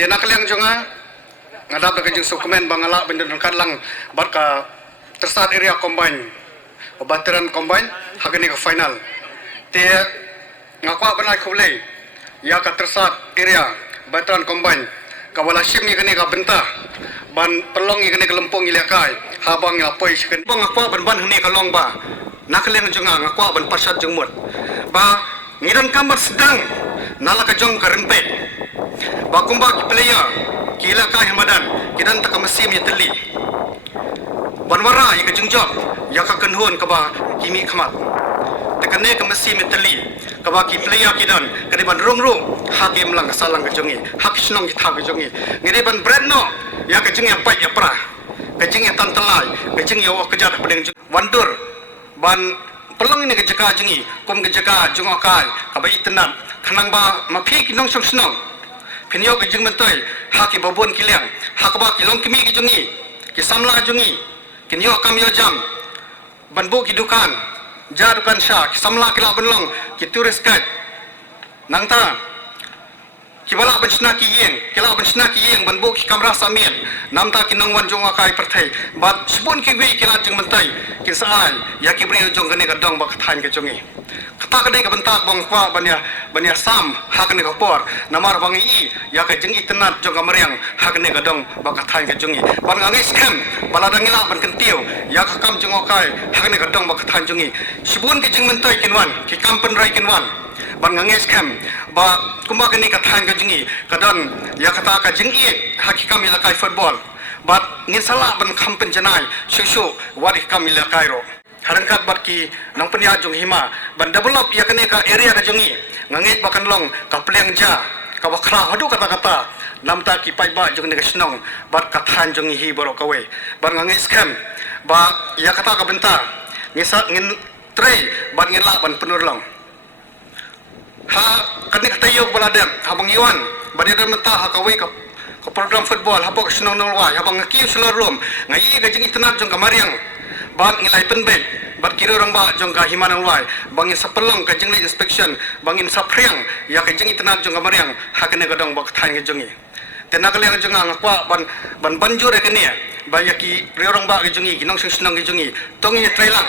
Tiana kaliang jonga ngadap da kajing sukumen bangala bendan kadlang barka tersat area combine obatiran combine hagani ka final te ngakwa banai khulei ya ka tersat area batiran combine kawala shim ni kani ka benta ban pelong ni kani ka lempong ilakai habang lapoi sikan bang ngakwa ban ban ni ka long ba nakaliang jonga ngakwa ban pasat jengmut ba ngiran kamar sedang nalaka jong karenpet bakumba ki player kila ka hemadan kidan tak mesim ya teli banwara ya ka jengjok ya ka kenhun ka ba kimi khamat tekane ka mesim ya teli ka ba ki player kidan kani ban rong hakim lang salang ka jongi hak snong ki thak ka jongi ngiri ban brandno ya ka jeng ya pai ya pra ka jeng ya tantalai ka jeng ya ka jat pedeng wandur ban pelong ini ke jaka jengi kum ke jaka jongokai ka ba itnam khanang ba mafi ki nong sang snong Kenyo ke jeng mentai haki babon kiliang hakba kilong kimi ki jungi ki samla jungi kenyo kam yo jam banbu ki dukan ja dukan sha ki samla kila benlong ki turis kat nangta ki bala bensna ki yeng kila bensna ki yeng banbu ki kamra samien namta ki nongwan jonga kai perthai bat sebun ki wi kila jeng mentai ki saal ya ki bri jong gane ka dong ba khathan ke jungi kata kadai ka bentak bang kwa banya sam hakne ka por namar bang I ya ka jeng itnat jong ka meriang hakne ka dong ba ka thain ka jungi ban ngangai scam bala dangila ban kentiu ya ka kam jong okai hakne ka dong ba ka thain jungi sibun ke jeng mentai kinwan ki kampen rai kinwan ban ngangai scam ba kumba kani ka thain ka jungi kadan ya kata ka jeng I haki kam ila kai football bat ngin sala ban kampen janai shushu wari kam ila kairo harangkat barki nang penya jong hima ban develop ya kene ka area ka jongi ngangit bakan long ka pleng ja ka bakra hadu kata-kata namta ki pai ba jong ne snong bat ka than jongi hi boro kawe ban ngangit scam ba ya kata ka benta ngisa ngin trei ban ngila ban penur long ha kane ka tayo baladem habang iwan badira menta ha kawe ka program football habok snong nolwa habang ki selor room ngai ka jing itnat jong ka mariang bang ngilai penbek bat kira orang ba jong ka himanang wai bangin sapelong ka jengli inspection bangin sapriang ya ka jeng itnat jong ka mariang hakene ka dong bak thain ka jongi tenakale ka jong ngakwa ban banjur ka ne ba ya ki re orang ba ka jongi kinong sing senong ka jongi tongi trailang